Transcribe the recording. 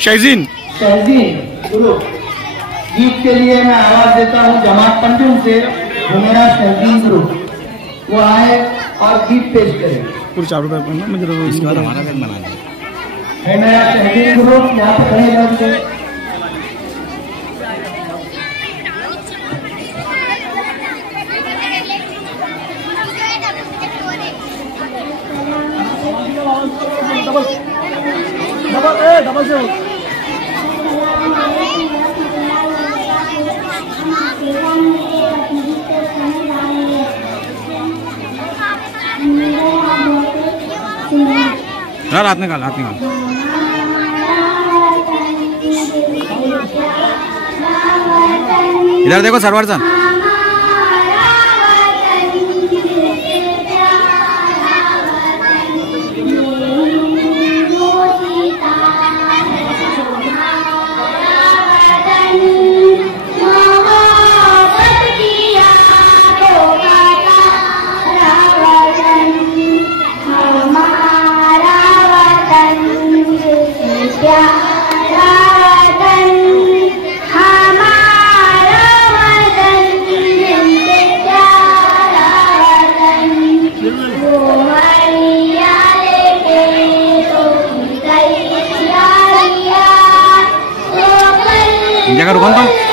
शहजीन group गीत के लिए मैं आवाज देता हूँ जमात पंजुम से हुमेरा शहजीन ग्रुप वो आए और गीत पेश करें। पूरे 4 रुपए पड़ना मुझे इसके बाद हमारा फिल्म बना है मेरा शहजीन ग्रुप यहाँ पे खड़े रहते हैं। डबल से हाथ निकाल इधर देखो सरवर सन जगह रुकन तो